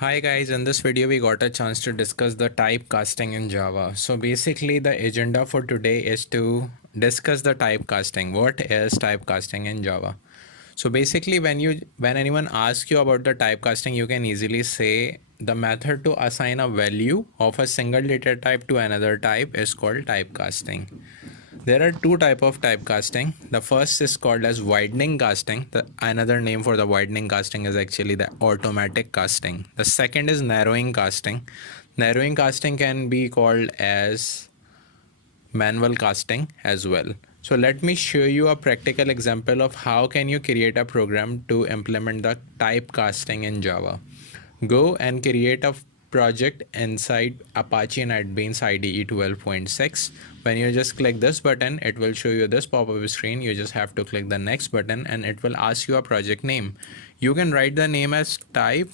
Hi guys, in this video we got a chance to discuss the typecasting in Java. So basically the agenda for today is to discuss the typecasting. What is typecasting in Java? So basically when anyone asks you about the typecasting, you can easily say the method to assign a value of a single data type to another type is called typecasting. There are two type of typecasting. The first is called as widening casting. Another name for the widening casting is actually the automatic casting. The second is narrowing casting. Narrowing casting can be called as manual casting as well. So let me show you a practical example of how can you create a program to implement the typecasting in Java. Go and create a project inside Apache NetBeans IDE 12.6. When you just click this button, it will show you this pop-up screen. You just have to click the next button and it will ask you a project name. You can write the name as type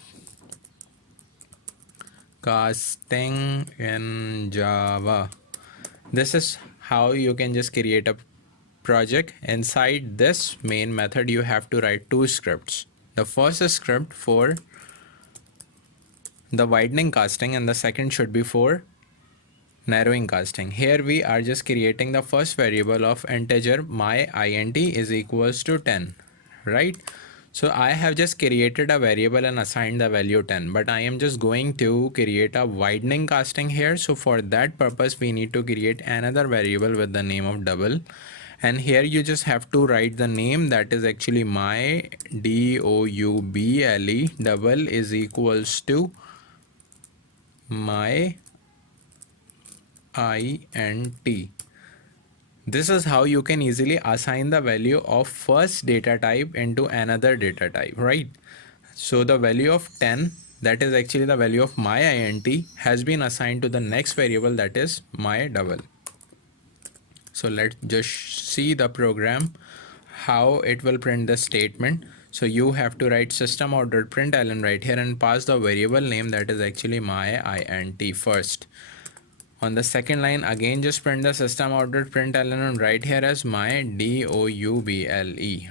casting in Java. This is how you can just create a project. Inside this main method, you have to write two scripts. The first script for the widening casting and the second should be for narrowing casting. Here we are just creating the first variable of integer my int is equals to 10, right? So I have just created a variable and assigned the value 10, but I am just going to create a widening casting here. So for that purpose, we need to create another variable with the name of double. And here you just have to write the name that is actually my double double is equals to my int. This is how you can easily assign the value of first data type into another data type, right? So the value of 10, that is actually the value of my int, has been assigned to the next variable that is my double. So let's just see the program how it will print the statement. So you have to write system.out.println right here and pass the variable name that is actually my int first. On the second line, again just print the system.out.println and write here as my double,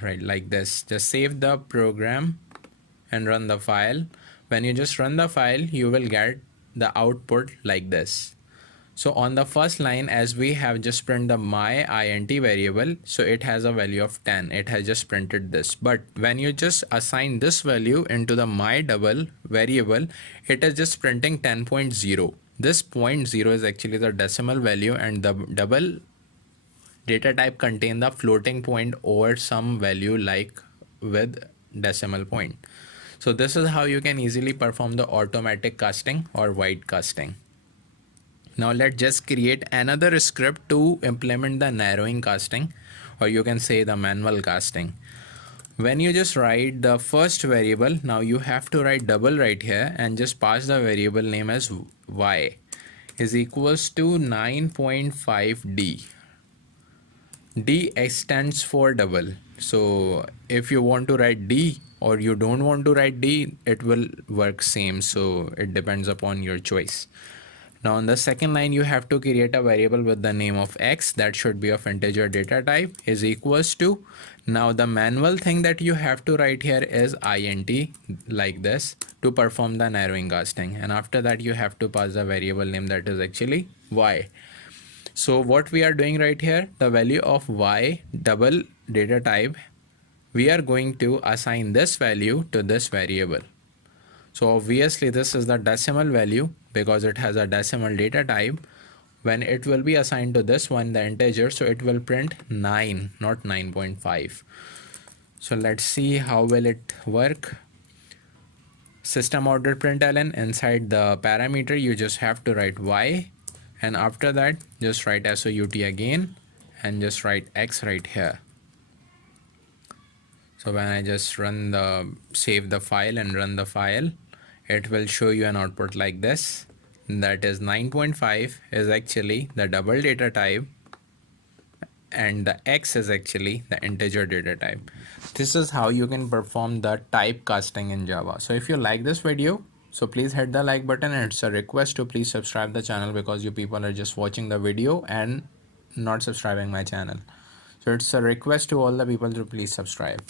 right, like this. Just save the program and run the file. When you just run the file, you will get the output like this. So on the first line, as we have just printed the my int variable, so it has a value of 10. It has just printed this. But when you just assign this value into the my double variable, it is just printing 10.0. This 0.0 is actually the decimal value, and the double data type contain the floating point over some value like with decimal point. So this is how you can easily perform the automatic casting or wide casting. Now let's just create another script to implement the narrowing casting, or you can say the manual casting. When you just write the first variable, now you have to write double right here and just pass the variable name as y is equals to 9.5d. D stands for double. So if you want to write D or you don't want to write D, it will work same. So it depends upon your choice. Now on the second line, you have to create a variable with the name of x that should be of integer data type is equals to. Now the manual thing that you have to write here is int like this to perform the narrowing casting. And after that, you have to pass the variable name that is actually y. So what we are doing right here, the value of y double data type, we are going to assign this value to this variable. So obviously this is the decimal value because it has a decimal data type. When it will be assigned to this one, the integer, so it will print 9, not 9.5. So let's see how will it work. System.out.println, inside the parameter, you just have to write y, and after that just write SOUT again and just write x right here. So when I just save the file and run the file, it will show you an output like this. That is 9.5 is actually the double data type and the x is actually the integer data type. This is how you can perform the typecasting in Java. So if you like this video, so please hit the like button, and it's a request to please subscribe the channel because you people are just watching the video and not subscribing my channel. So it's a request to all the people to please subscribe.